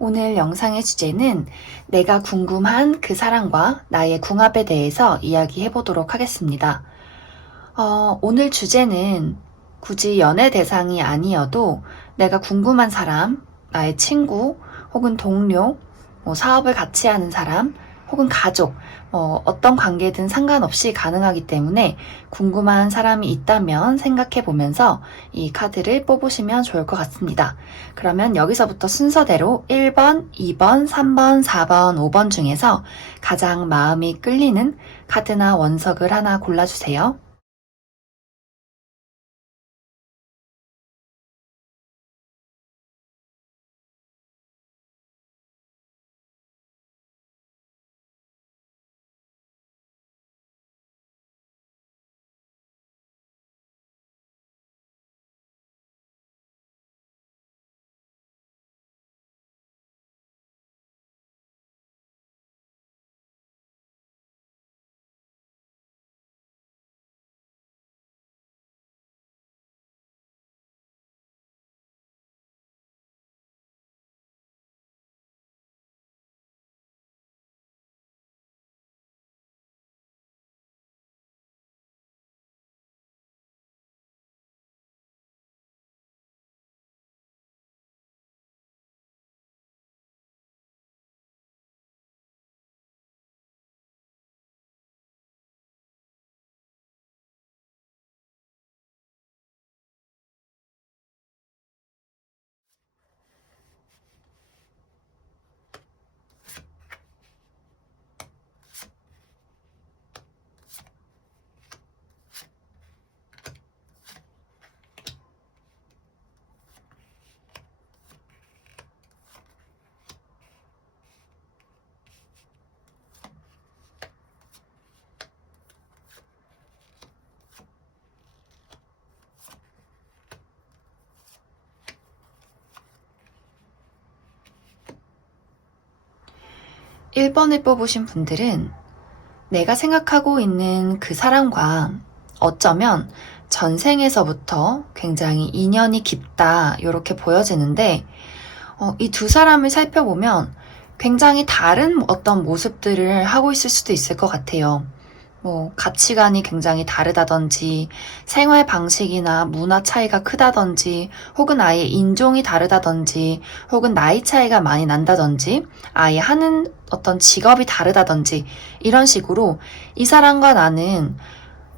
오늘 영상의 주제는 내가 궁금한 그 사람과 나의 궁합에 대해서 이야기해 보도록 하겠습니다. 오늘 주제는 굳이 연애 대상이 아니어도 내가 궁금한 사람, 나의 친구, 혹은 동료, 사업을 같이 하는 사람, 혹은 가족, 어떤 관계든 상관없이 가능하기 때문에 궁금한 사람이 있다면 생각해 보면서 이 카드를 뽑으시면 좋을 것 같습니다. 그러면 여기서부터 순서대로 1번, 2번, 3번, 4번, 5번 중에서 가장 마음이 끌리는 카드나 원석을 하나 골라주세요. (1번을) 뽑으신 분들은 내가 생각하고 있는 그 사람과 어쩌면 전생에서부터 굉장히 인연이 깊다 이렇게 보여지는데 이 두 사람을 살펴보면 굉장히 다른 어떤 모습들을 하고 있을 수도 있을 것 같아요. 가치관이 굉장히 다르다든지, 생활 방식이나 문화 차이가 크다든지, 혹은 아예 인종이 다르다든지, 혹은 나이 차이가 많이 난다든지, 아예 하는 어떤 직업이 다르다든지, 이런 식으로 이 사람과 나는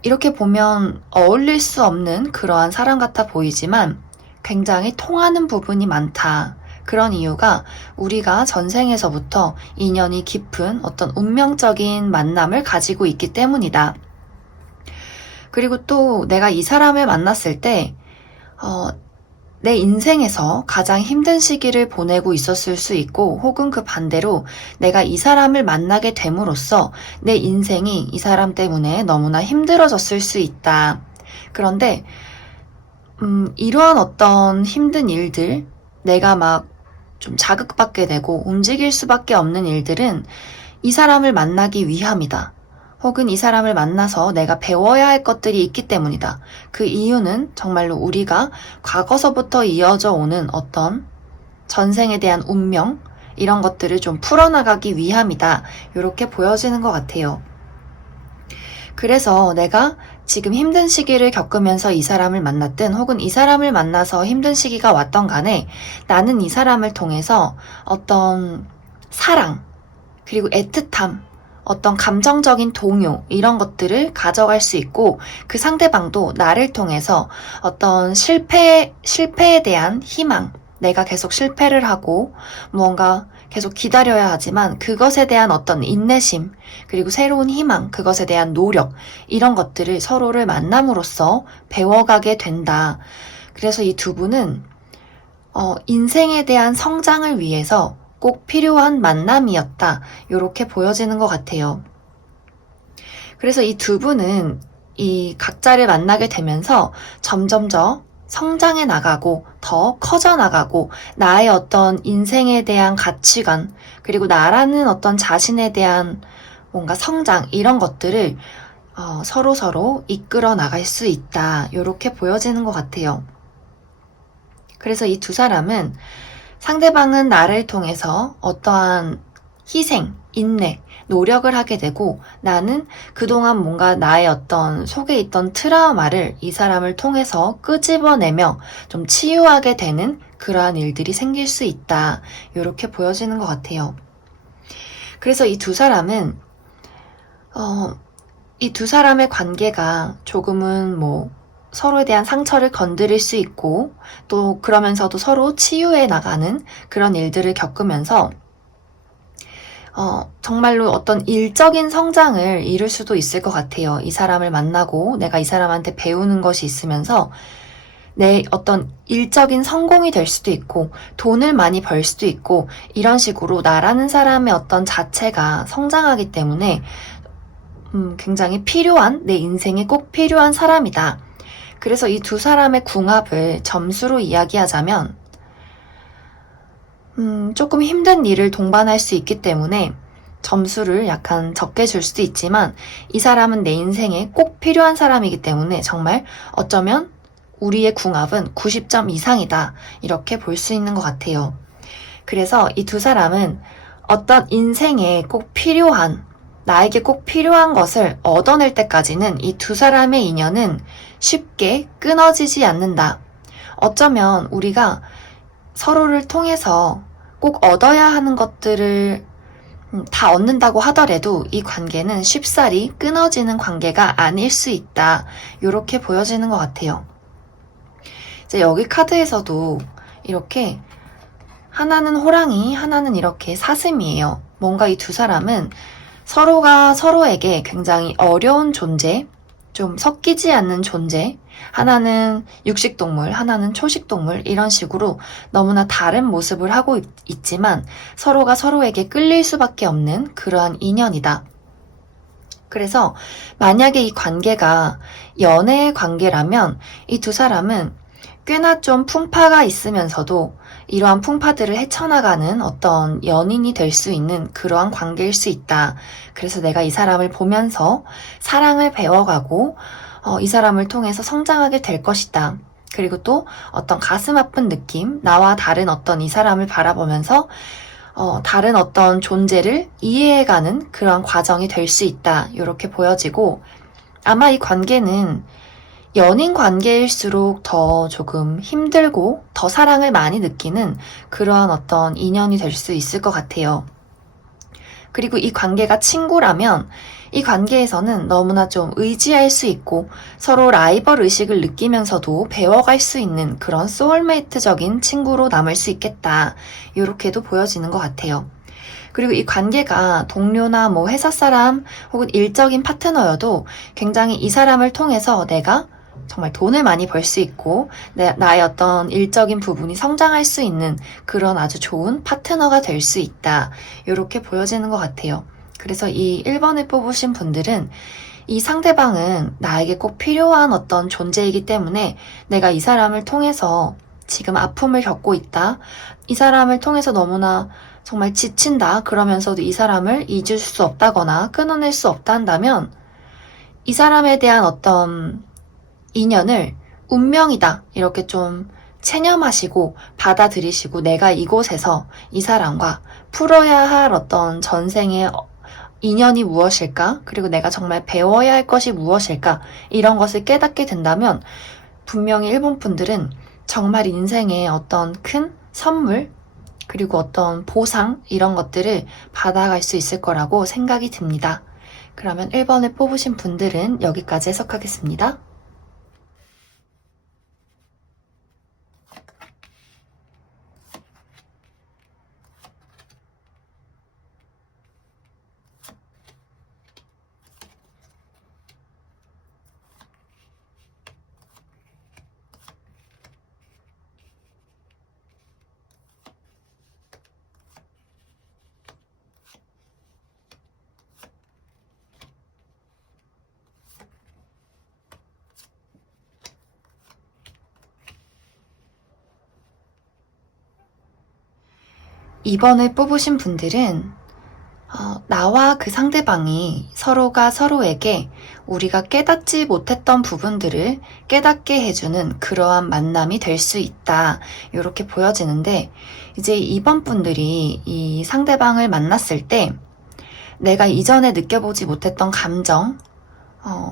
이렇게 보면 어울릴 수 없는 그러한 사람 같아 보이지만 굉장히 통하는 부분이 많다. 그런 이유가 우리가 전생에서부터 인연이 깊은 어떤 운명적인 만남을 가지고 있기 때문이다. 그리고 또 내가 이 사람을 만났을 때, 내 인생에서 가장 힘든 시기를 보내고 있었을 수 있고, 혹은 그 반대로 내가 이 사람을 만나게 됨으로써 내 인생이 이 사람 때문에 너무나 힘들어졌을 수 있다. 그런데, 이러한 어떤 힘든 일들, 내가 막 좀 자극받게 되고 움직일 수밖에 없는 일들은 이 사람을 만나기 위함이다. 혹은 이 사람을 만나서 내가 배워야 할 것들이 있기 때문이다. 그 이유는 정말로 우리가 과거서부터 이어져 오는 어떤 전생에 대한 운명, 이런 것들을 좀 풀어나가기 위함이다. 이렇게 보여지는 것 같아요. 그래서 내가 지금 힘든 시기를 겪으면서 이 사람을 만났든 혹은 이 사람을 만나서 힘든 시기가 왔던 간에 나는 이 사람을 통해서 어떤 사랑, 그리고 애틋함, 어떤 감정적인 동요, 이런 것들을 가져갈 수 있고 그 상대방도 나를 통해서 어떤 실패에 대한 희망, 내가 계속 실패를 하고 무언가 계속 기다려야 하지만 그것에 대한 어떤 인내심, 그리고 새로운 희망, 그것에 대한 노력, 이런 것들을 서로를 만남으로써 배워가게 된다. 그래서 이 두 분은 인생에 대한 성장을 위해서 꼭 필요한 만남이었다. 이렇게 보여지는 것 같아요. 그래서 이 두 분은 이 각자를 만나게 되면서 점점 더 성장해 나가고 더 커져 나가고 나의 어떤 인생에 대한 가치관, 그리고 나라는 어떤 자신에 대한 뭔가 성장, 이런 것들을 서로 이끌어 나갈 수 있다. 이렇게 보여지는 것 같아요. 그래서 이 두 사람은 상대방은 나를 통해서 어떠한 희생, 인내, 노력을 하게 되고 나는 그동안 뭔가 나의 어떤 속에 있던 트라우마를 이 사람을 통해서 끄집어내며 좀 치유하게 되는 그러한 일들이 생길 수 있다. 이렇게 보여지는 것 같아요. 그래서 이 두 사람은 이 두 사람의 관계가 조금은 서로에 대한 상처를 건드릴 수 있고 또 그러면서도 서로 치유해 나가는 그런 일들을 겪으면서 정말로 어떤 일적인 성장을 이룰 수도 있을 것 같아요. 이 사람을 만나고 내가 이 사람한테 배우는 것이 있으면서 내 어떤 일적인 성공이 될 수도 있고 돈을 많이 벌 수도 있고 이런 식으로 나라는 사람의 어떤 자체가 성장하기 때문에 굉장히 필요한, 내 인생에 꼭 필요한 사람이다. 그래서 이 두 사람의 궁합을 점수로 이야기하자면 조금 힘든 일을 동반할 수 있기 때문에 점수를 약간 적게 줄 수도 있지만 이 사람은 내 인생에 꼭 필요한 사람이기 때문에 정말 어쩌면 우리의 궁합은 90점 이상이다. 이렇게 볼 수 있는 것 같아요. 그래서 이 두 사람은 어떤 인생에 꼭 필요한, 나에게 꼭 필요한 것을 얻어낼 때까지는 이 두 사람의 인연은 쉽게 끊어지지 않는다. 어쩌면 우리가 서로를 통해서 꼭 얻어야 하는 것들을 다 얻는다고 하더라도 이 관계는 쉽사리 끊어지는 관계가 아닐 수 있다. 이렇게 보여지는 것 같아요. 이제 여기 카드에서도 이렇게 하나는 호랑이, 하나는 이렇게 사슴이에요. 뭔가 이 두 사람은 서로가 서로에게 굉장히 어려운 존재, 좀 섞이지 않는 존재, 하나는 육식동물, 하나는 초식동물, 이런 식으로 너무나 다른 모습을 하고 있지만 서로가 서로에게 끌릴 수밖에 없는 그러한 인연이다. 그래서 만약에 이 관계가 연애의 관계라면 이 두 사람은 꽤나 좀 풍파가 있으면서도 이러한 풍파들을 헤쳐나가는 어떤 연인이 될 수 있는 그러한 관계일 수 있다. 그래서 내가 이 사람을 보면서 사랑을 배워가고 이 사람을 통해서 성장하게 될 것이다. 그리고 또 어떤 가슴 아픈 느낌, 나와 다른 어떤 이 사람을 바라보면서 다른 어떤 존재를 이해해가는 그런 과정이 될 수 있다. 이렇게 보여지고 아마 이 관계는 연인 관계일수록 더 조금 힘들고 더 사랑을 많이 느끼는 그러한 어떤 인연이 될 수 있을 것 같아요. 그리고 이 관계가 친구라면 이 관계에서는 너무나 좀 의지할 수 있고 서로 라이벌 의식을 느끼면서도 배워갈 수 있는 그런 소울메이트적인 친구로 남을 수 있겠다. 이렇게도 보여지는 것 같아요. 그리고 이 관계가 동료나 회사 사람 혹은 일적인 파트너여도 굉장히 이 사람을 통해서 내가 정말 돈을 많이 벌 수 있고 나의 어떤 일적인 부분이 성장할 수 있는 그런 아주 좋은 파트너가 될 수 있다. 이렇게 보여지는 것 같아요. 그래서 이 1번을 뽑으신 분들은 이 상대방은 나에게 꼭 필요한 어떤 존재이기 때문에 내가 이 사람을 통해서 지금 아픔을 겪고 있다. 이 사람을 통해서 너무나 정말 지친다. 그러면서도 이 사람을 잊을 수 없다거나 끊어낼 수 없다 한다면 이 사람에 대한 어떤 인연을 운명이다. 이렇게 좀 체념하시고 받아들이시고 내가 이곳에서 이 사람과 풀어야 할 어떤 전생의 인연이 무엇일까? 그리고 내가 정말 배워야 할 것이 무엇일까? 이런 것을 깨닫게 된다면 분명히 일본 분들은 정말 인생의 어떤 큰 선물 그리고 어떤 보상 이런 것들을 받아갈 수 있을 거라고 생각이 듭니다. 그러면 1번을 뽑으신 분들은 여기까지 해석하겠습니다. 2번을 뽑으신 분들은 나와 그 상대방이 서로가 서로에게 우리가 깨닫지 못했던 부분들을 깨닫게 해주는 그러한 만남이 될 수 있다. 이렇게 보여지는데, 이제 이번 분들이 이 상대방을 만났을 때 내가 이전에 느껴보지 못했던 감정,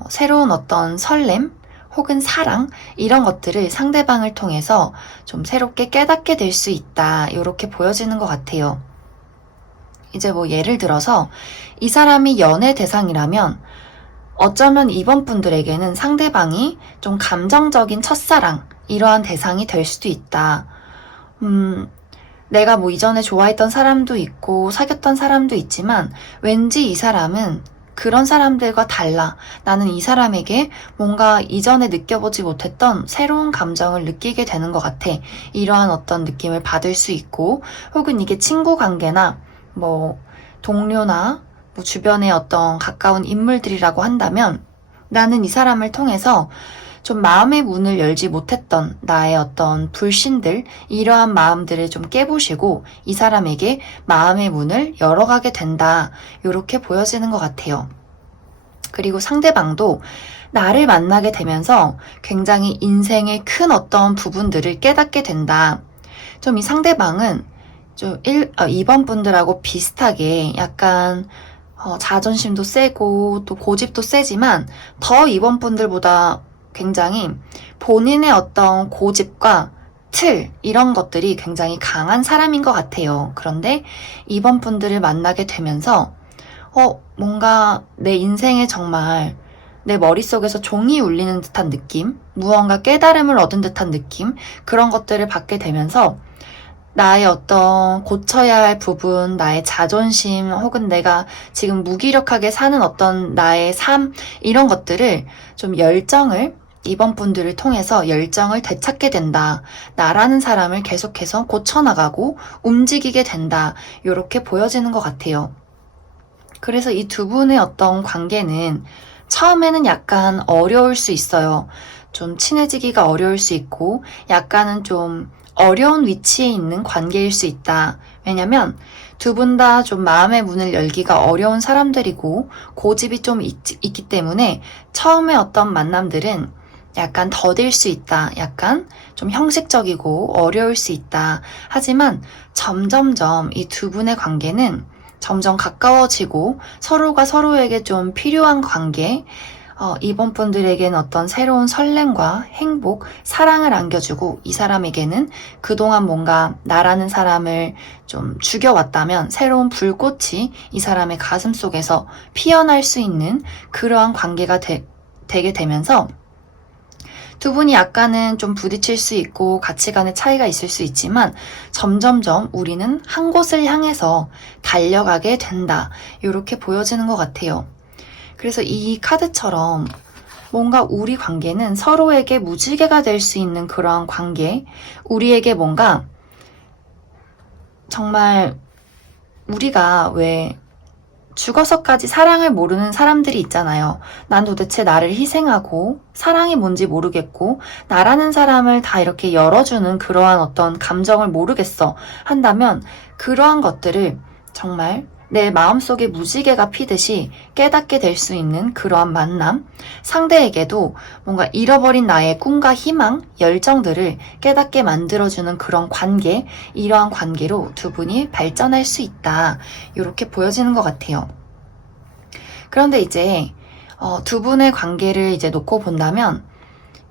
새로운 어떤 설렘, 혹은 사랑, 이런 것들을 상대방을 통해서 좀 새롭게 깨닫게 될 수 있다. 이렇게 보여지는 것 같아요. 이제 뭐 예를 들어서 이 사람이 연애 대상이라면 어쩌면 이번 분들에게는 상대방이 좀 감정적인 첫사랑, 이러한 대상이 될 수도 있다. 내가 뭐 이전에 좋아했던 사람도 있고 사귀었던 사람도 있지만 왠지 이 사람은 그런 사람들과 달라. 나는 이 사람에게 뭔가 이전에 느껴보지 못했던 새로운 감정을 느끼게 되는 것 같아. 이러한 어떤 느낌을 받을 수 있고, 혹은 이게 친구 관계나 뭐 동료나 뭐 주변의 어떤 가까운 인물들이라고 한다면 나는 이 사람을 통해서 좀 마음의 문을 열지 못했던 나의 어떤 불신들, 이러한 마음들을 좀 깨부시고 이 사람에게 마음의 문을 열어가게 된다. 이렇게 보여지는 것 같아요. 그리고 상대방도 나를 만나게 되면서 굉장히 인생의 큰 어떤 부분들을 깨닫게 된다. 좀 이 상대방은 좀 2번 분들하고 비슷하게 약간 자존심도 세고 또 고집도 세지만 더 2번 분들보다 굉장히 본인의 어떤 고집과 틀, 이런 것들이 굉장히 강한 사람인 것 같아요. 그런데 2번 분들을 만나게 되면서 뭔가 내 인생에 정말 내 머릿속에서 종이 울리는 듯한 느낌, 무언가 깨달음을 얻은 듯한 느낌, 그런 것들을 받게 되면서 나의 어떤 고쳐야 할 부분, 나의 자존심, 혹은 내가 지금 무기력하게 사는 어떤 나의 삶, 이런 것들을 좀 이번 분들을 통해서 열정을 되찾게 된다. 나라는 사람을 계속해서 고쳐나가고 움직이게 된다. 이렇게 보여지는 것 같아요. 그래서 이 두 분의 어떤 관계는 처음에는 약간 어려울 수 있어요. 좀 친해지기가 어려울 수 있고 약간은 좀 어려운 위치에 있는 관계일 수 있다. 왜냐면 두 분 다 좀 마음의 문을 열기가 어려운 사람들이고 고집이 좀 있기 때문에 처음에 어떤 만남들은 약간 더딜 수 있다. 약간 좀 형식적이고 어려울 수 있다. 하지만 점점점 이 두 분의 관계는 점점 가까워지고 서로가 서로에게 좀 필요한 관계, 이번 분들에게는 어떤 새로운 설렘과 행복, 사랑을 안겨주고 이 사람에게는 그동안 뭔가 나라는 사람을 좀 죽여왔다면 새로운 불꽃이 이 사람의 가슴 속에서 피어날 수 있는 그러한 관계가 되게 되면서 두 분이 약간은 좀 부딪힐 수 있고 가치관의 차이가 있을 수 있지만 점점점 우리는 한 곳을 향해서 달려가게 된다. 이렇게 보여지는 것 같아요. 그래서 이 카드처럼 뭔가 우리 관계는 서로에게 무지개가 될 수 있는 그러한 관계, 우리에게 뭔가 정말 우리가 왜 죽어서까지 사랑을 모르는 사람들이 있잖아요. 난 도대체 나를 희생하고 사랑이 뭔지 모르겠고 나라는 사람을 다 이렇게 열어주는 그러한 어떤 감정을 모르겠어 한다면 그러한 것들을 정말 내 마음속에 무지개가 피듯이 깨닫게 될 수 있는 그러한 만남, 상대에게도 뭔가 잃어버린 나의 꿈과 희망, 열정들을 깨닫게 만들어주는 그런 관계, 이러한 관계로 두 분이 발전할 수 있다. 이렇게 보여지는 것 같아요. 그런데 이제 두 분의 관계를 이제 놓고 본다면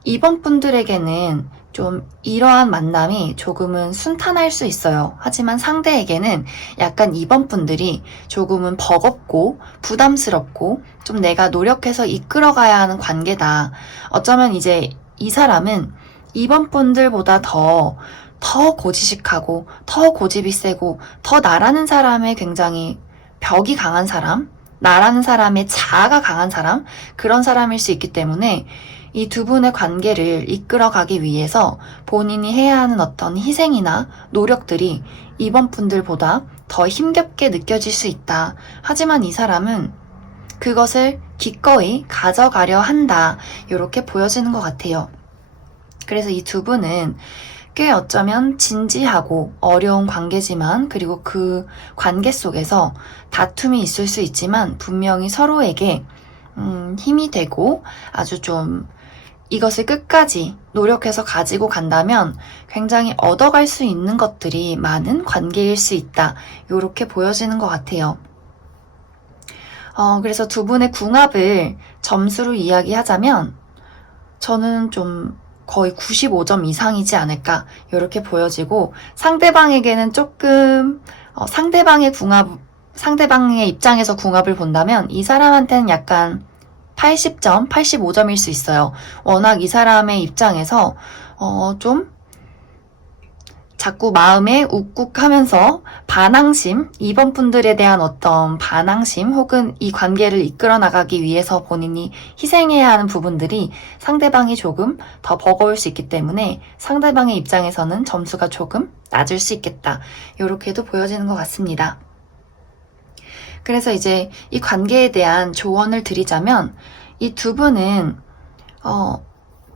이번 분들에게는 좀 이러한 만남이 조금은 순탄할 수 있어요. 하지만 상대에게는 약간 이번 분들이 조금은 버겁고 부담스럽고 좀 내가 노력해서 이끌어가야 하는 관계다. 어쩌면 이제 이 사람은 이번 분들보다 더 고지식하고 더 고집이 세고 더 나라는 사람의 굉장히 벽이 강한 사람, 나라는 사람의 자아가 강한 사람, 그런 사람일 수 있기 때문에 이 두 분의 관계를 이끌어가기 위해서 본인이 해야 하는 어떤 희생이나 노력들이 이번 분들보다 더 힘겹게 느껴질 수 있다. 하지만 이 사람은 그것을 기꺼이 가져가려 한다. 이렇게 보여지는 것 같아요. 그래서 이 두 분은 꽤 어쩌면 진지하고 어려운 관계지만, 그리고 그 관계 속에서 다툼이 있을 수 있지만 분명히 서로에게 힘이 되고 아주 좀 이것을 끝까지 노력해서 가지고 간다면 굉장히 얻어갈 수 있는 것들이 많은 관계일 수 있다. 이렇게 보여지는 것 같아요. 그래서 두 분의 궁합을 점수로 이야기하자면 저는 좀 거의 95점 이상이지 않을까 이렇게 보여지고, 상대방에게는 조금 상대방의 입장에서 궁합을 본다면 이 사람한테는 약간 80점, 85점일 수 있어요. 워낙 이 사람의 입장에서 좀 자꾸 마음에 욱욱하면서 반항심, 이번 분들에 대한 어떤 반항심 혹은 이 관계를 이끌어 나가기 위해서 본인이 희생해야 하는 부분들이 상대방이 조금 더 버거울 수 있기 때문에 상대방의 입장에서는 점수가 조금 낮을 수 있겠다. 이렇게도 보여지는 것 같습니다. 그래서 이제 이 관계에 대한 조언을 드리자면, 이 두 분은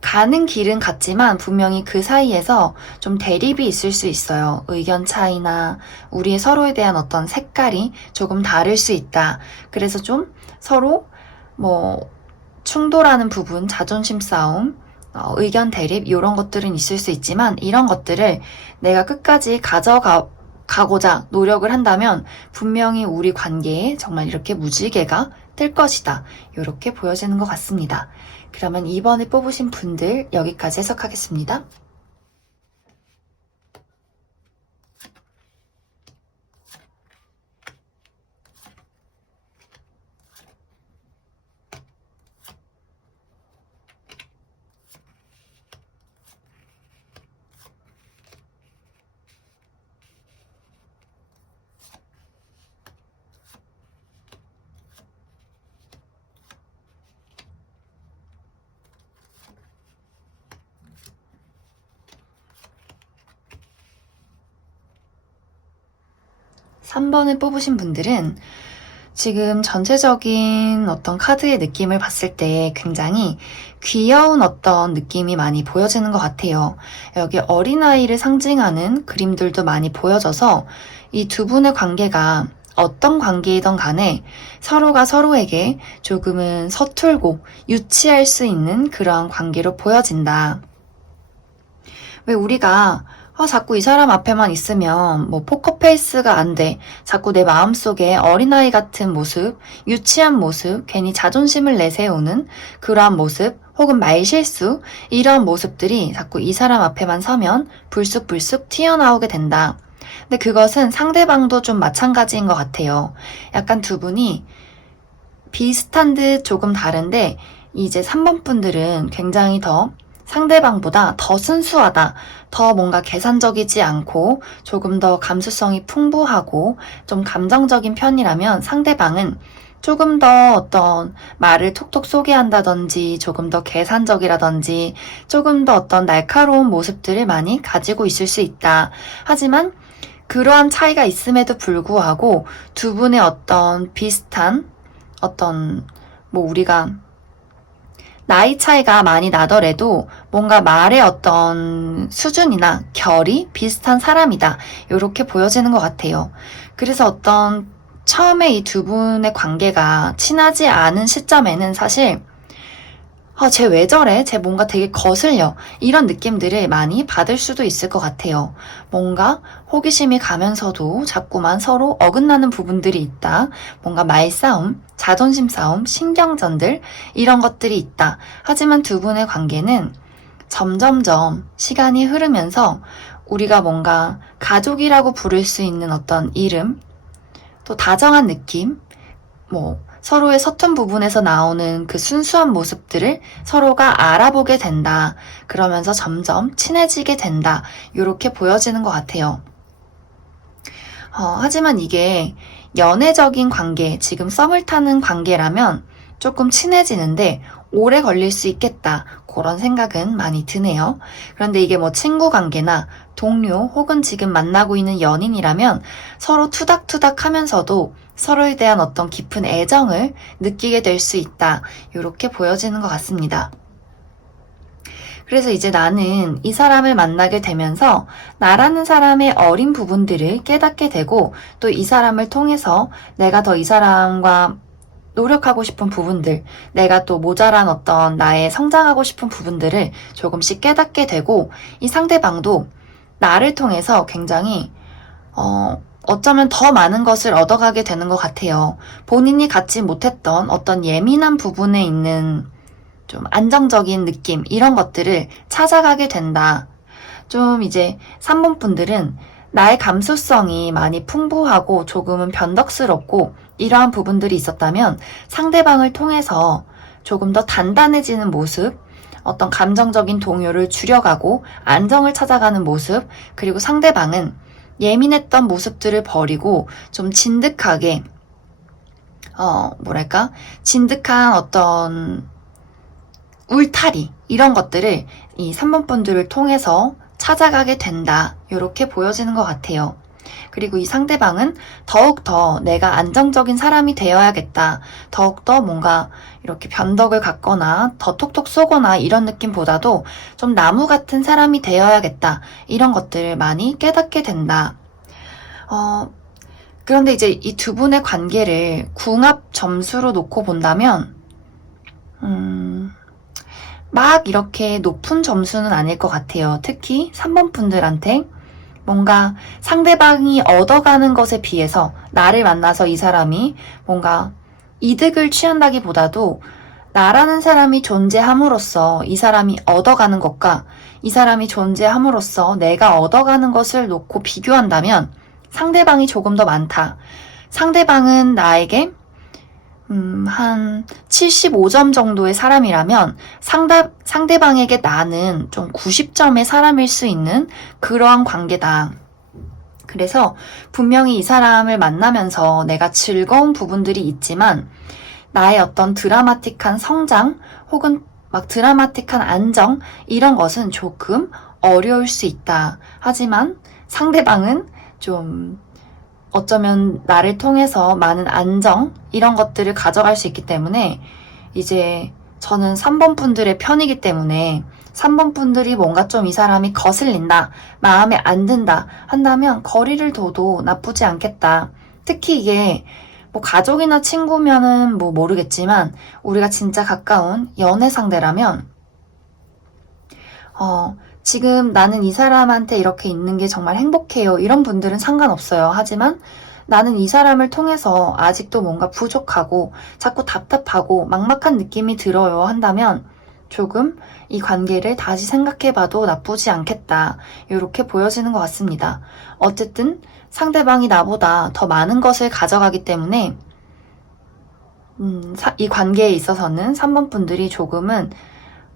가는 길은 같지만 분명히 그 사이에서 좀 대립이 있을 수 있어요. 의견 차이나 우리의 서로에 대한 어떤 색깔이 조금 다를 수 있다. 그래서 좀 서로 충돌하는 부분, 자존심 싸움, 의견 대립 이런 것들은 있을 수 있지만, 이런 것들을 내가 끝까지 가고자 노력을 한다면 분명히 우리 관계에 정말 이렇게 무지개가 뜰 것이다. 이렇게 보여지는 것 같습니다. 그러면 2번을 뽑으신 분들 여기까지 해석하겠습니다. 3번을 뽑으신 분들은 지금 전체적인 어떤 카드의 느낌을 봤을 때 굉장히 귀여운 어떤 느낌이 많이 보여지는 것 같아요. 여기 어린아이를 상징하는 그림들도 많이 보여져서 이 두 분의 관계가 어떤 관계이든 간에 서로가 서로에게 조금은 서툴고 유치할 수 있는 그러한 관계로 보여진다. 왜 우리가 자꾸 이 사람 앞에만 있으면 포커페이스가 안 돼. 자꾸 내 마음속에 어린아이 같은 모습, 유치한 모습, 괜히 자존심을 내세우는 그러한 모습, 혹은 말실수, 이런 모습들이 자꾸 이 사람 앞에만 서면 불쑥불쑥 튀어나오게 된다. 근데 그것은 상대방도 좀 마찬가지인 것 같아요. 약간 두 분이 비슷한 듯 조금 다른데, 이제 3번 분들은 굉장히 더 상대방보다 더 순수하다, 더 뭔가 계산적이지 않고 조금 더 감수성이 풍부하고 좀 감정적인 편이라면, 상대방은 조금 더 어떤 말을 톡톡 쏘게 한다든지 조금 더 계산적이라든지 조금 더 어떤 날카로운 모습들을 많이 가지고 있을 수 있다. 하지만 그러한 차이가 있음에도 불구하고 두 분의 어떤 비슷한 어떤 우리가 나이 차이가 많이 나더라도 뭔가 말의 어떤 수준이나 결이 비슷한 사람이다. 이렇게 보여지는 것 같아요. 그래서 어떤 처음에 이 두 분의 관계가 친하지 않은 시점에는 사실 쟤 왜 저래? 쟤 뭔가 되게 거슬려. 이런 느낌들을 많이 받을 수도 있을 것 같아요. 뭔가 호기심이 가면서도 자꾸만 서로 어긋나는 부분들이 있다. 뭔가 말싸움, 자존심 싸움, 신경전들, 이런 것들이 있다. 하지만 두 분의 관계는 점점점 시간이 흐르면서 우리가 뭔가 가족이라고 부를 수 있는 어떤 이름, 또 다정한 느낌, 서로의 서툰 부분에서 나오는 그 순수한 모습들을 서로가 알아보게 된다. 그러면서 점점 친해지게 된다. 이렇게 보여지는 것 같아요. 하지만 이게 연애적인 관계, 지금 썸을 타는 관계라면 조금 친해지는데 오래 걸릴 수 있겠다. 그런 생각은 많이 드네요. 그런데 이게 친구 관계나 동료 혹은 지금 만나고 있는 연인이라면 서로 투닥투닥 하면서도 서로에 대한 어떤 깊은 애정을 느끼게 될 수 있다. 이렇게 보여지는 것 같습니다. 그래서 이제 나는 이 사람을 만나게 되면서 나라는 사람의 어린 부분들을 깨닫게 되고 또 이 사람을 통해서 내가 더 이 사람과 노력하고 싶은 부분들, 내가 또 모자란 어떤 나의 성장하고 싶은 부분들을 조금씩 깨닫게 되고 이 상대방도 나를 통해서 굉장히 어쩌면 더 많은 것을 얻어가게 되는 것 같아요. 본인이 갖지 못했던 어떤 예민한 부분에 있는 좀 안정적인 느낌, 이런 것들을 찾아가게 된다. 좀 이제 3번 분들은 나의 감수성이 많이 풍부하고 조금은 변덕스럽고 이러한 부분들이 있었다면 상대방을 통해서 조금 더 단단해지는 모습, 어떤 감정적인 동요를 줄여가고 안정을 찾아가는 모습, 그리고 상대방은 예민했던 모습들을 버리고 좀 진득하게, 진득한 어떤 울타리, 이런 것들을 이 3번 분들을 통해서 찾아가게 된다. 이렇게 보여지는 것 같아요. 그리고 이 상대방은 더욱더 내가 안정적인 사람이 되어야겠다. 더욱더 뭔가 이렇게 변덕을 갖거나 더 톡톡 쏘거나 이런 느낌보다도 좀 나무 같은 사람이 되어야겠다. 이런 것들을 많이 깨닫게 된다. 그런데 이제 이 두 분의 관계를 궁합 점수로 놓고 본다면, 막 이렇게 높은 점수는 아닐 것 같아요. 특히 3번 분들한테 뭔가 상대방이 얻어가는 것에 비해서 나를 만나서 이 사람이 뭔가 이득을 취한다기보다도 나라는 사람이 존재함으로써 이 사람이 얻어가는 것과 이 사람이 존재함으로써 내가 얻어가는 것을 놓고 비교한다면 상대방이 조금 더 많다. 상대방은 나에게 한 75점 정도의 사람이라면 상대방에게 나는 좀 90점의 사람일 수 있는 그러한 관계다. 그래서 분명히 이 사람을 만나면서 내가 즐거운 부분들이 있지만 나의 어떤 드라마틱한 성장 혹은 막 드라마틱한 안정, 이런 것은 조금 어려울 수 있다. 하지만 상대방은 좀 어쩌면 나를 통해서 많은 안정, 이런 것들을 가져갈 수 있기 때문에 이제 저는 3번 분들의 편이기 때문에 3번 분들이 뭔가 좀 이 사람이 거슬린다, 마음에 안 든다 한다면 거리를 둬도 나쁘지 않겠다. 특히 이게 뭐 가족이나 친구면은 뭐 모르겠지만 우리가 진짜 가까운 연애 상대라면 지금 나는 이 사람한테 이렇게 있는 게 정말 행복해요. 이런 분들은 상관없어요. 하지만 나는 이 사람을 통해서 아직도 뭔가 부족하고 자꾸 답답하고 막막한 느낌이 들어요 한다면 조금 이 관계를 다시 생각해봐도 나쁘지 않겠다. 이렇게 보여지는 것 같습니다. 어쨌든 상대방이 나보다 더 많은 것을 가져가기 때문에 이 관계에 있어서는 3번 분들이 조금은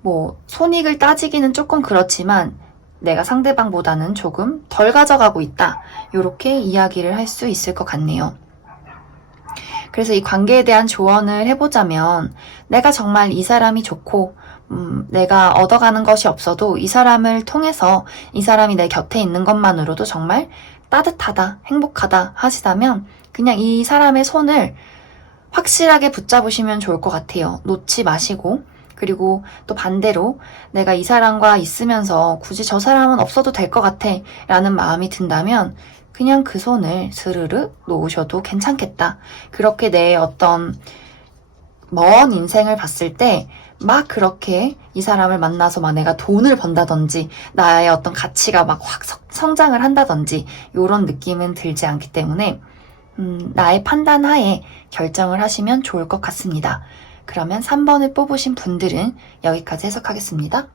뭐 손익을 따지기는 조금 그렇지만 내가 상대방보다는 조금 덜 가져가고 있다. 이렇게 이야기를 할 수 있을 것 같네요. 그래서 이 관계에 대한 조언을 해보자면 내가 정말 이 사람이 좋고 내가 얻어가는 것이 없어도 이 사람을 통해서 이 사람이 내 곁에 있는 것만으로도 정말 따뜻하다, 행복하다 하시다면 그냥 이 사람의 손을 확실하게 붙잡으시면 좋을 것 같아요. 놓지 마시고. 그리고 또 반대로 내가 이 사람과 있으면서 굳이 저 사람은 없어도 될 것 같아 라는 마음이 든다면 그냥 그 손을 스르르 놓으셔도 괜찮겠다. 그렇게 내 어떤 먼 인생을 봤을 때 막 그렇게 이 사람을 만나서 막 내가 돈을 번다든지 나의 어떤 가치가 막 확 성장을 한다든지 이런 느낌은 들지 않기 때문에 나의 판단 하에 결정을 하시면 좋을 것 같습니다. 그러면 3번을 뽑으신 분들은 여기까지 해석하겠습니다.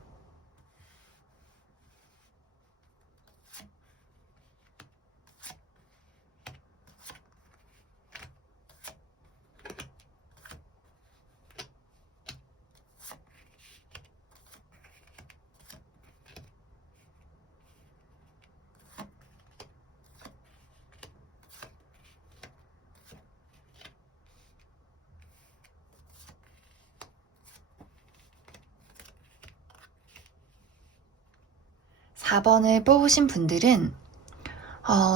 사 번을 뽑으신 분들은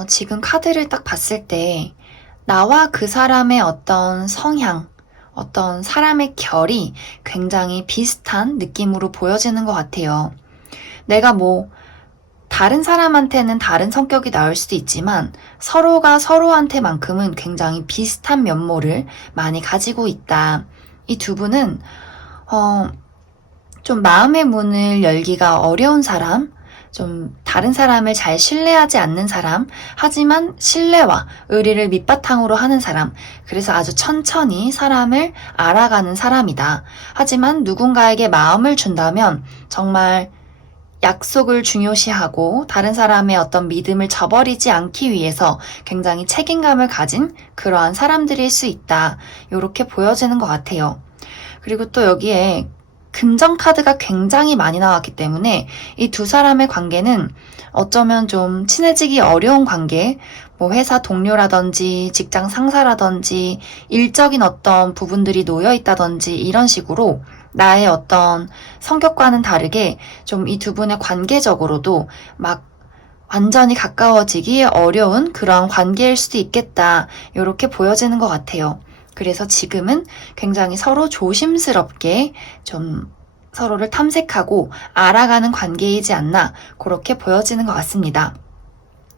지금 카드를 딱 봤을 때 나와 그 사람의 어떤 성향, 어떤 사람의 결이 굉장히 비슷한 느낌으로 보여지는 것 같아요. 내가 뭐 다른 사람한테는 다른 성격이 나올 수도 있지만 서로가 서로한테만큼은 굉장히 비슷한 면모를 많이 가지고 있다. 이 두 분은 좀 마음의 문을 열기가 어려운 사람, 좀 다른 사람을 잘 신뢰하지 않는 사람, 하지만 신뢰와 의리를 밑바탕으로 하는 사람, 그래서 아주 천천히 사람을 알아가는 사람이다. 하지만 누군가에게 마음을 준다면 정말 약속을 중요시하고 다른 사람의 어떤 믿음을 저버리지 않기 위해서 굉장히 책임감을 가진 그러한 사람들일 수 있다. 이렇게 보여지는 것 같아요. 그리고 또 여기에 금전 카드가 굉장히 많이 나왔기 때문에 이 두 사람의 관계는 어쩌면 좀 친해지기 어려운 관계, 뭐 회사 동료라든지 직장 상사라든지 일적인 어떤 부분들이 놓여 있다든지 이런 식으로 나의 어떤 성격과는 다르게 좀 이 두 분의 관계적으로도 막 완전히 가까워지기 어려운 그런 관계일 수도 있겠다. 이렇게 보여지는 것 같아요. 그래서 지금은 굉장히 서로 조심스럽게 좀 서로를 탐색하고 알아가는 관계이지 않나 그렇게 보여지는 것 같습니다.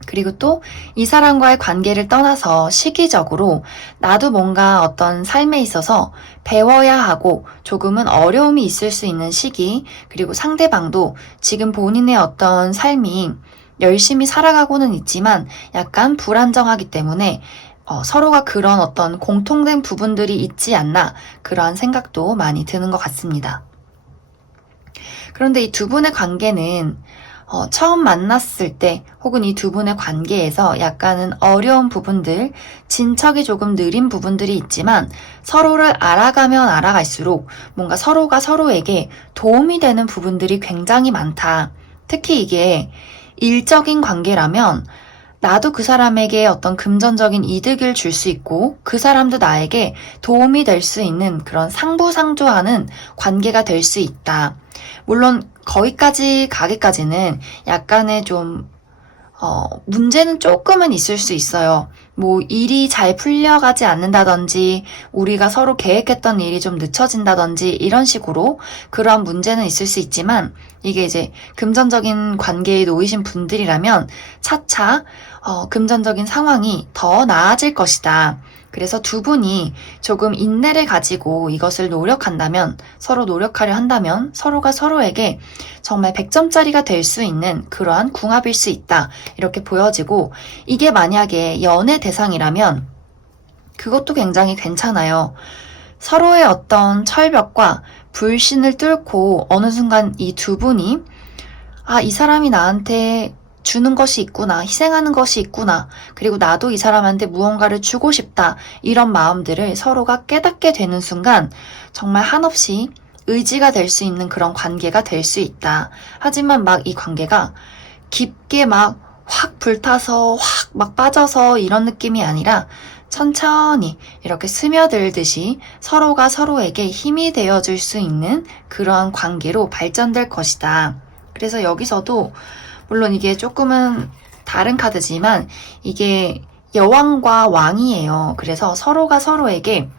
그리고 또 이 사람과의 관계를 떠나서 시기적으로 나도 뭔가 어떤 삶에 있어서 배워야 하고 조금은 어려움이 있을 수 있는 시기, 그리고 상대방도 지금 본인의 어떤 삶이 열심히 살아가고는 있지만 약간 불안정하기 때문에 서로가 그런 어떤 공통된 부분들이 있지 않나 그러한 생각도 많이 드는 것 같습니다. 그런데 이 두 분의 관계는 처음 만났을 때 혹은 이 두 분의 관계에서 약간은 어려운 부분들, 진척이 조금 느린 부분들이 있지만 서로를 알아가면 알아갈수록 뭔가 서로가 서로에게 도움이 되는 부분들이 굉장히 많다. 특히 이게 일적인 관계라면 나도 그 사람에게 어떤 금전적인 이득을 줄 수 있고 그 사람도 나에게 도움이 될 수 있는 그런 상부상조하는 관계가 될 수 있다. 물론 거기까지 가기까지는 약간의 좀 문제는 조금은 있을 수 있어요. 뭐 일이 잘 풀려가지 않는다든지 우리가 서로 계획했던 일이 좀 늦춰진다든지 이런 식으로 그러한 문제는 있을 수 있지만 이게 이제 금전적인 관계에 놓이신 분들이라면 차차 금전적인 상황이 더 나아질 것이다. 그래서 두 분이 조금 인내를 가지고 이것을 노력한다면, 서로 노력하려 한다면 서로가 서로에게 정말 100점짜리가 될 수 있는 그러한 궁합일 수 있다. 이렇게 보여지고, 이게 만약에 연애 대상이라면 그것도 굉장히 괜찮아요. 서로의 어떤 철벽과 불신을 뚫고 어느 순간 이 두 분이 이 사람이 나한테 주는 것이 있구나, 희생하는 것이 있구나, 그리고 나도 이 사람한테 무언가를 주고 싶다, 이런 마음들을 서로가 깨닫게 되는 순간 정말 한없이 의지가 될 수 있는 그런 관계가 될 수 있다. 하지만 막 이 관계가 깊게 막 확 불타서 확 막 빠져서 이런 느낌이 아니라 천천히 이렇게 스며들듯이 서로가 서로에게 힘이 되어줄 수 있는 그러한 관계로 발전될 것이다. 그래서 여기서도 물론 이게 조금은 다른 카드지만 이게 여왕과 왕이에요. 그래서 서로가 서로에게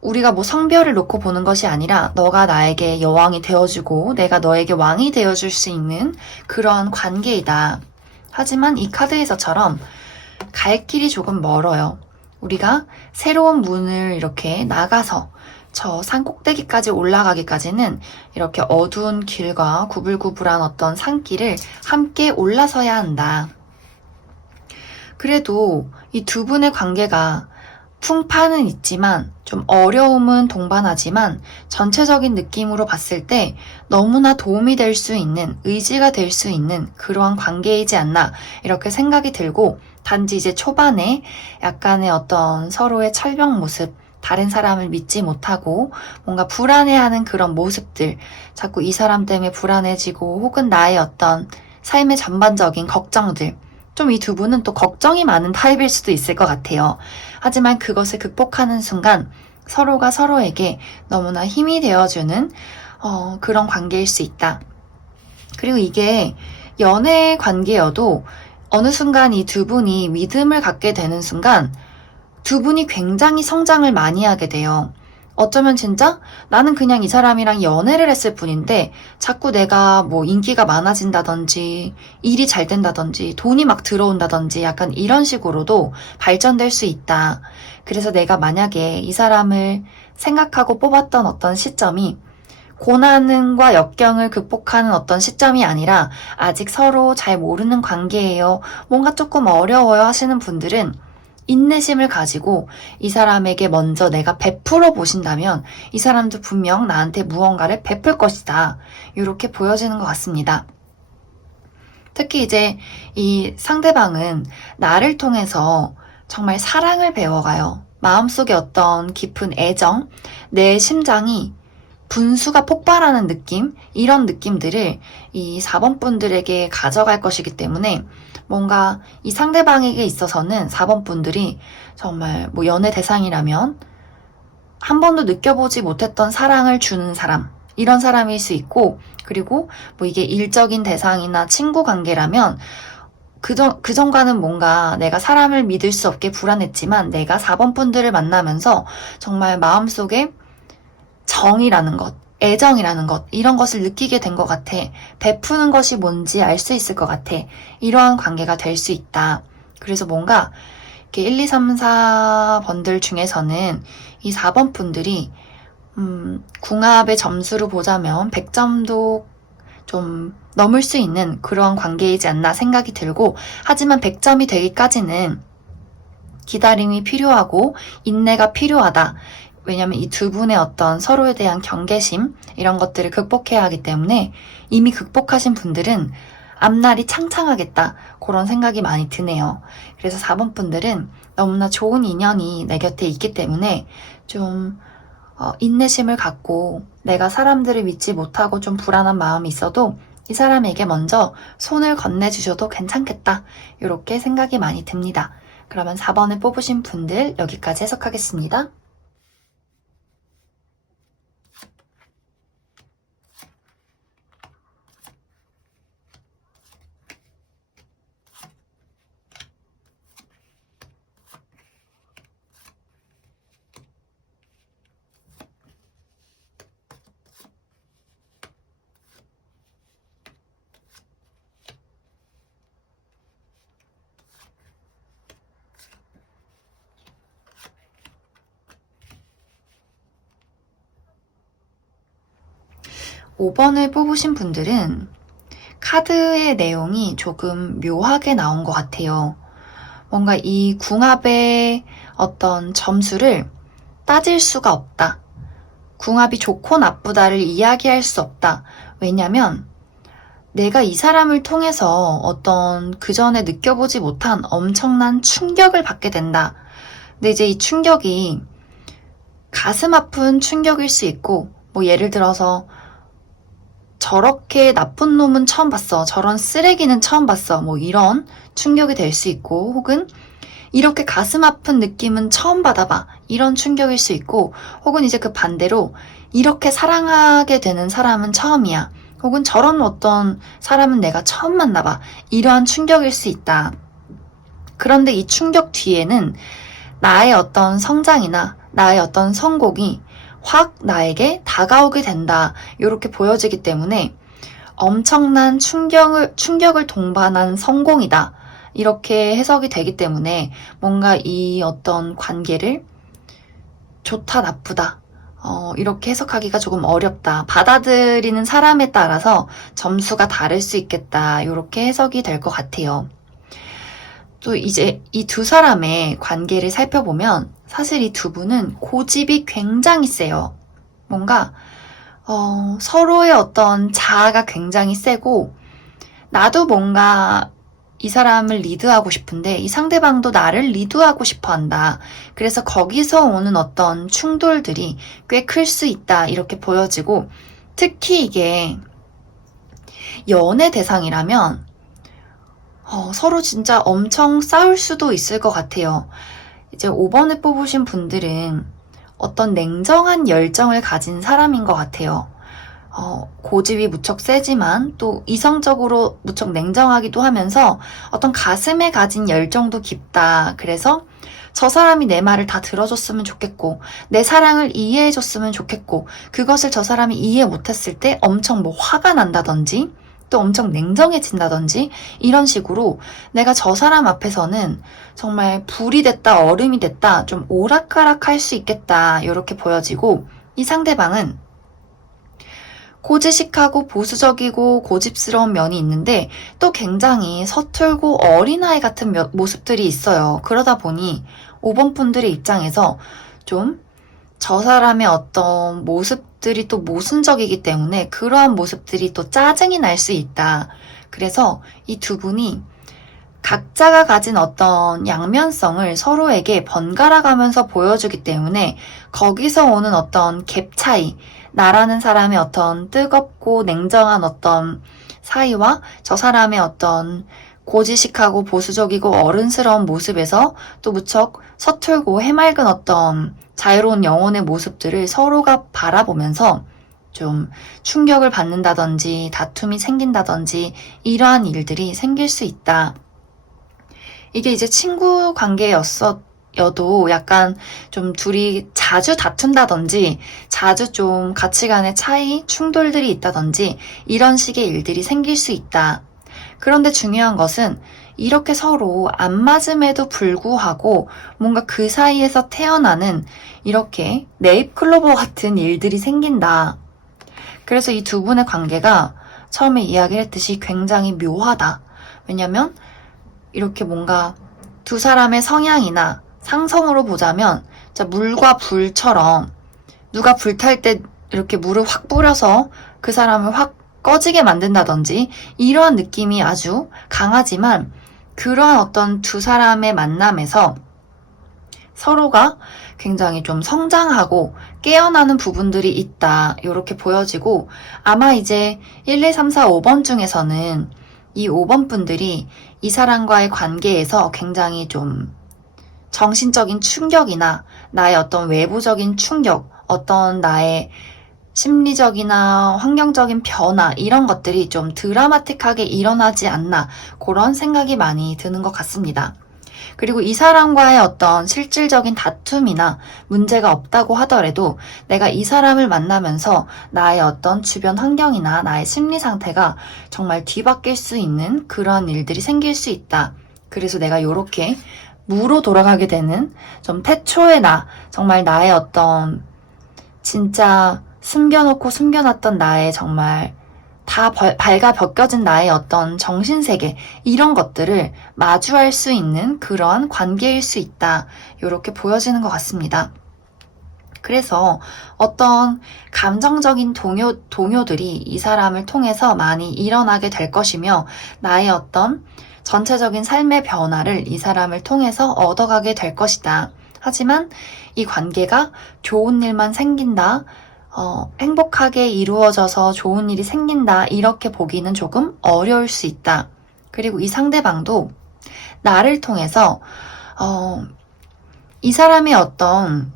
우리가 뭐 성별을 놓고 보는 것이 아니라 너가 나에게 여왕이 되어주고 내가 너에게 왕이 되어줄 수 있는 그런 관계이다. 하지만 이 카드에서처럼 갈 길이 조금 멀어요. 우리가 새로운 문을 이렇게 나가서 저 산 꼭대기까지 올라가기까지는 이렇게 어두운 길과 구불구불한 어떤 산길을 함께 올라서야 한다. 그래도 이 두 분의 관계가 풍파는 있지만 좀 어려움은 동반하지만 전체적인 느낌으로 봤을 때 너무나 도움이 될 수 있는, 의지가 될 수 있는 그러한 관계이지 않나 이렇게 생각이 들고, 단지 이제 초반에 약간의 어떤 서로의 철벽 모습, 다른 사람을 믿지 못하고 뭔가 불안해하는 그런 모습들, 자꾸 이 사람 때문에 불안해지고 혹은 나의 어떤 삶의 전반적인 걱정들, 좀 이 두 분은 또 걱정이 많은 타입일 수도 있을 것 같아요. 하지만 그것을 극복하는 순간 서로가 서로에게 너무나 힘이 되어주는 그런 관계일 수 있다. 그리고 이게 연애 관계여도 어느 순간 이 두 분이 믿음을 갖게 되는 순간 두 분이 굉장히 성장을 많이 하게 돼요. 어쩌면 진짜 나는 그냥 이 사람이랑 연애를 했을 뿐인데 자꾸 내가 뭐 인기가 많아진다든지 일이 잘 된다든지 돈이 막 들어온다든지 약간 이런 식으로도 발전될 수 있다. 그래서 내가 만약에 이 사람을 생각하고 뽑았던 어떤 시점이 고난과 역경을 극복하는 어떤 시점이 아니라 아직 서로 잘 모르는 관계예요. 뭔가 조금 어려워요 하시는 분들은 인내심을 가지고 이 사람에게 먼저 내가 베풀어 보신다면 이 사람도 분명 나한테 무언가를 베풀 것이다. 이렇게 보여지는 것 같습니다. 특히 이제 이 상대방은 나를 통해서 정말 사랑을 배워가요. 마음속에 어떤 깊은 애정, 내 심장이 분수가 폭발하는 느낌, 이런 느낌들을 이 4번 분들에게 가져갈 것이기 때문에 뭔가 이 상대방에게 있어서는 4번 분들이 정말 뭐 연애 대상이라면 한 번도 느껴보지 못했던 사랑을 주는 사람, 이런 사람일 수 있고, 그리고 뭐 이게 일적인 대상이나 친구 관계라면 그전과는 뭔가 내가 사람을 믿을 수 없게 불안했지만 내가 4번 분들을 만나면서 정말 마음속에 정이라는 것, 애정이라는 것, 이런 것을 느끼게 된 것 같아. 베푸는 것이 뭔지 알 수 있을 것 같아. 이러한 관계가 될 수 있다. 그래서 뭔가 이렇게 1, 2, 3, 4번들 중에서는 이 4번 분들이 궁합의 점수를 보자면 100점도 좀 넘을 수 있는 그런 관계이지 않나 생각이 들고, 하지만 100점이 되기까지는 기다림이 필요하고 인내가 필요하다. 왜냐면 이 두 분의 어떤 서로에 대한 경계심, 이런 것들을 극복해야 하기 때문에 이미 극복하신 분들은 앞날이 창창하겠다, 그런 생각이 많이 드네요. 그래서 4번 분들은 너무나 좋은 인연이 내 곁에 있기 때문에 좀 인내심을 갖고 내가 사람들을 믿지 못하고 좀 불안한 마음이 있어도 이 사람에게 먼저 손을 건네주셔도 괜찮겠다, 이렇게 생각이 많이 듭니다. 그러면 4번을 뽑으신 분들 여기까지 해석하겠습니다. 5번을 뽑으신 분들은 카드의 내용이 조금 묘하게 나온 것 같아요. 뭔가 이 궁합의 어떤 점수를 따질 수가 없다. 궁합이 좋고 나쁘다를 이야기할 수 없다. 왜냐면 내가 이 사람을 통해서 어떤 그전에 느껴보지 못한 엄청난 충격을 받게 된다. 근데 이제 이 충격이 가슴 아픈 충격일 수 있고, 뭐 예를 들어서 저렇게 나쁜 놈은 처음 봤어. 저런 쓰레기는 처음 봤어. 뭐 이런 충격이 될 수 있고, 혹은 이렇게 가슴 아픈 느낌은 처음 받아봐. 이런 충격일 수 있고, 혹은 이제 그 반대로 이렇게 사랑하게 되는 사람은 처음이야. 혹은 저런 어떤 사람은 내가 처음 만나봐. 이러한 충격일 수 있다. 그런데 이 충격 뒤에는 나의 어떤 성장이나 나의 어떤 성공이 확 나에게 다가오게 된다. 이렇게 보여지기 때문에 엄청난 충격을 동반한 성공이다. 이렇게 해석이 되기 때문에 뭔가 이 어떤 관계를 좋다, 나쁘다, 이렇게 해석하기가 조금 어렵다. 받아들이는 사람에 따라서 점수가 다를 수 있겠다. 이렇게 해석이 될 것 같아요. 또 이제 이 두 사람의 관계를 살펴보면 사실 이 두 분은 고집이 굉장히 세요. 뭔가 서로의 어떤 자아가 굉장히 세고, 나도 뭔가 이 사람을 리드하고 싶은데 이 상대방도 나를 리드하고 싶어 한다. 그래서 거기서 오는 어떤 충돌들이 꽤 클 수 있다. 이렇게 보여지고, 특히 이게 연애 대상이라면 서로 진짜 엄청 싸울 수도 있을 것 같아요. 이제 5번을 뽑으신 분들은 어떤 냉정한 열정을 가진 사람인 것 같아요. 고집이 무척 세지만 또 이성적으로 무척 냉정하기도 하면서 어떤 가슴에 가진 열정도 깊다. 그래서 저 사람이 내 말을 다 들어줬으면 좋겠고, 내 사랑을 이해해줬으면 좋겠고, 그것을 저 사람이 이해 못했을 때 엄청 뭐 화가 난다든지, 또 엄청 냉정해진다든지, 이런 식으로 내가 저 사람 앞에서는 정말 불이 됐다, 얼음이 됐다, 좀 오락가락 할 수 있겠다, 이렇게 보여지고, 이 상대방은 고지식하고 보수적이고 고집스러운 면이 있는데 또 굉장히 서툴고 어린아이 같은 모습들이 있어요. 그러다 보니 5번 분들의 입장에서 좀 저 사람의 어떤 모습들이 또 모순적이기 때문에 그러한 모습들이 또 짜증이 날 수 있다. 그래서 이 두 분이 각자가 가진 어떤 양면성을 서로에게 번갈아 가면서 보여주기 때문에 거기서 오는 어떤 갭 차이, 나라는 사람의 어떤 뜨겁고 냉정한 어떤 사이와 저 사람의 어떤 고지식하고 보수적이고 어른스러운 모습에서 또 무척 서툴고 해맑은 어떤 자유로운 영혼의 모습들을 서로가 바라보면서 좀 충격을 받는다든지 다툼이 생긴다든지 이러한 일들이 생길 수 있다. 이게 이제 친구 관계였어도 약간 좀 둘이 자주 다툰다든지 자주 좀 가치관의 차이, 충돌들이 있다든지 이런 식의 일들이 생길 수 있다. 그런데 중요한 것은 이렇게 서로 안 맞음에도 불구하고 뭔가 그 사이에서 태어나는 이렇게 네잎클로버 같은 일들이 생긴다. 그래서 이 두 분의 관계가 처음에 이야기했듯이 굉장히 묘하다. 왜냐면 이렇게 뭔가 두 사람의 성향이나 상성으로 보자면 물과 불처럼 누가 불탈 때 이렇게 물을 확 뿌려서 그 사람을 확 꺼지게 만든다든지 이러한 느낌이 아주 강하지만 그러한 어떤 두 사람의 만남에서 서로가 굉장히 좀 성장하고 깨어나는 부분들이 있다. 이렇게 보여지고 아마 이제 1, 2, 3, 4, 5번 중에서는 이 5번 분들이 이 사람과의 관계에서 굉장히 좀 정신적인 충격이나 나의 어떤 외부적인 충격, 어떤 나의 심리적이나 환경적인 변화 이런 것들이 좀 드라마틱하게 일어나지 않나 그런 생각이 많이 드는 것 같습니다. 그리고 이 사람과의 어떤 실질적인 다툼이나 문제가 없다고 하더라도 내가 이 사람을 만나면서 나의 어떤 주변 환경이나 나의 심리 상태가 정말 뒤바뀔 수 있는 그러한 일들이 생길 수 있다. 그래서 내가 이렇게 무로 돌아가게 되는 좀 태초의 나, 정말 나의 어떤 진짜 숨겨놓고 숨겨놨던 나의 정말 다 발가 벗겨진 나의 어떤 정신세계 이런 것들을 마주할 수 있는 그런 관계일 수 있다. 이렇게 보여지는 것 같습니다. 그래서 어떤 감정적인 동요들이 이 사람을 통해서 많이 일어나게 될 것이며 나의 어떤 전체적인 삶의 변화를 이 사람을 통해서 얻어가게 될 것이다. 하지만 이 관계가 좋은 일만 생긴다. 행복하게 이루어져서 좋은 일이 생긴다. 이렇게 보기는 조금 어려울 수 있다. 그리고 이 상대방도 나를 통해서 이 사람의 어떤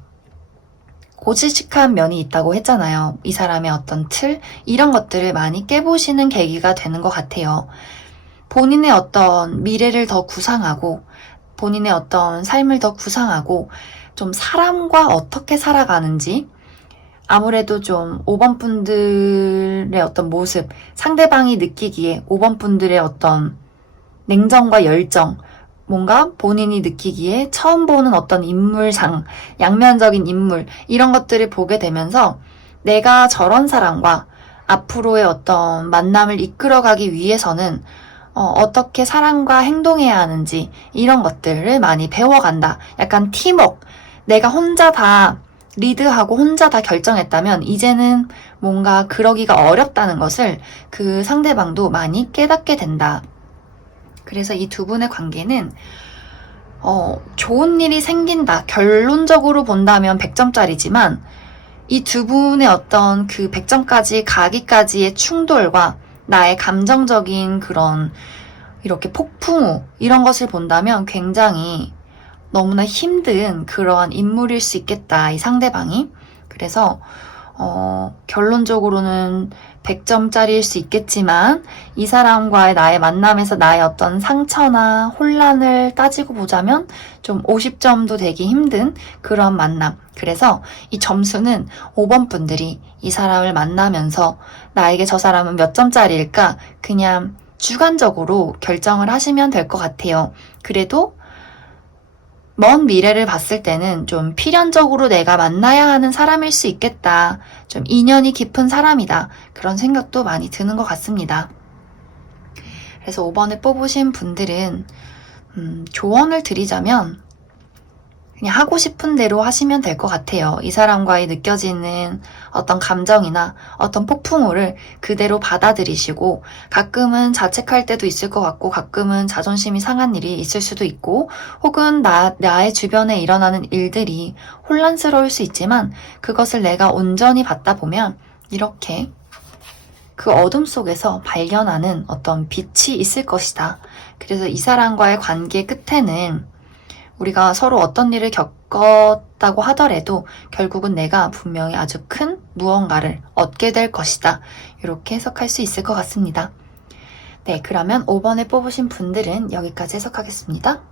고지식한 면이 있다고 했잖아요. 이 사람의 어떤 틀, 이런 것들을 많이 깨보시는 계기가 되는 것 같아요. 본인의 어떤 미래를 더 구상하고 본인의 어떤 삶을 더 구상하고 좀 사람과 어떻게 살아가는지 아무래도 좀 5번 분들의 어떤 모습, 상대방이 느끼기에 5번 분들의 어떤 냉정과 열정, 뭔가 본인이 느끼기에 처음 보는 어떤 인물상, 양면적인 인물, 이런 것들을 보게 되면서 내가 저런 사람과 앞으로의 어떤 만남을 이끌어가기 위해서는 어떻게 사람과 행동해야 하는지 이런 것들을 많이 배워간다. 약간 팀워크. 내가 혼자 다 리드하고 혼자 다 결정했다면 이제는 뭔가 그러기가 어렵다는 것을 그 상대방도 많이 깨닫게 된다. 그래서 이 두 분의 관계는 좋은 일이 생긴다. 결론적으로 본다면 100점짜리지만 이 두 분의 어떤 그 100점까지 가기까지의 충돌과 나의 감정적인 그런 이렇게 폭풍우 이런 것을 본다면 굉장히 너무나 힘든 그러한 인물일 수 있겠다. 이 상대방이. 그래서 결론적으로는 100점짜리일 수 있겠지만 이 사람과의 나의 만남에서 나의 어떤 상처나 혼란을 따지고 보자면 좀 50점도 되기 힘든 그런 만남. 그래서 이 점수는 5번 분들이 이 사람을 만나면서 나에게 저 사람은 몇 점짜리일까 그냥 주관적으로 결정을 하시면 될 것 같아요. 그래도 먼 미래를 봤을 때는 좀 필연적으로 내가 만나야 하는 사람일 수 있겠다. 좀 인연이 깊은 사람이다. 그런 생각도 많이 드는 것 같습니다. 그래서 5번을 뽑으신 분들은 조언을 드리자면 그냥 하고 싶은 대로 하시면 될 것 같아요. 이 사람과의 느껴지는 어떤 감정이나 어떤 폭풍우를 그대로 받아들이시고 가끔은 자책할 때도 있을 것 같고 가끔은 자존심이 상한 일이 있을 수도 있고 혹은 나의 주변에 일어나는 일들이 혼란스러울 수 있지만 그것을 내가 온전히 받다 보면 이렇게 그 어둠 속에서 발견하는 어떤 빛이 있을 것이다. 그래서 이 사람과의 관계 끝에는 우리가 서로 어떤 일을 겪었다고 하더라도 결국은 내가 분명히 아주 큰 무언가를 얻게 될 것이다. 이렇게 해석할 수 있을 것 같습니다. 네, 그러면 5번을 뽑으신 분들은 여기까지 해석하겠습니다.